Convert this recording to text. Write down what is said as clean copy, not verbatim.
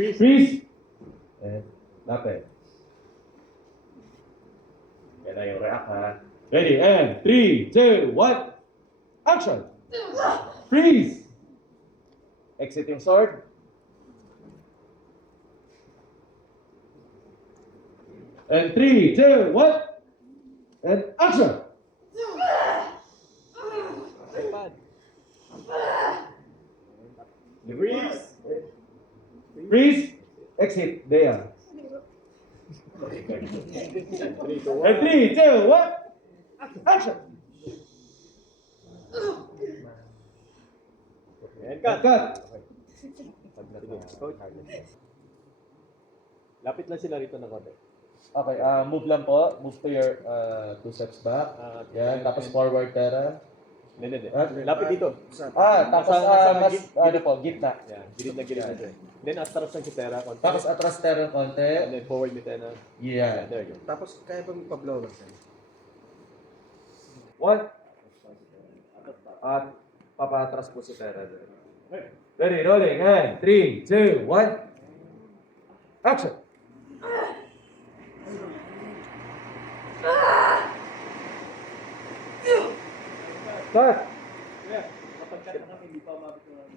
Freeze. And lapit. Yan na yung react ha. Ready, and 3, 2, 1. Action! Freeze! Exit yung sword. And 3, 2, 1. And action! Freeze! Freeze! Exit. There. And 3, 2, 1. Action! And Cut! cut. Cut! Lapit lang sila rito ng konti. Okay, move lang po. Move to your 2 steps back. Yan, tapos forward Tera. Hindi. Ah, Lapit dito. Tapos Nasa mas, gitna. ano po, gitna. Yan, gilid na siya. Then atras lang si Tera konti. Tapos atras Tera ng konti. And then forward ni Tera. Yeah. There you go. Tapos kaya pa magpa-blow lang sa'yo. One. At papatras po si Tera. Ready, rolling, and 3, 2, 1. Action! Cut! Yeah, kapag kaya na kami, hindi pa umabot ng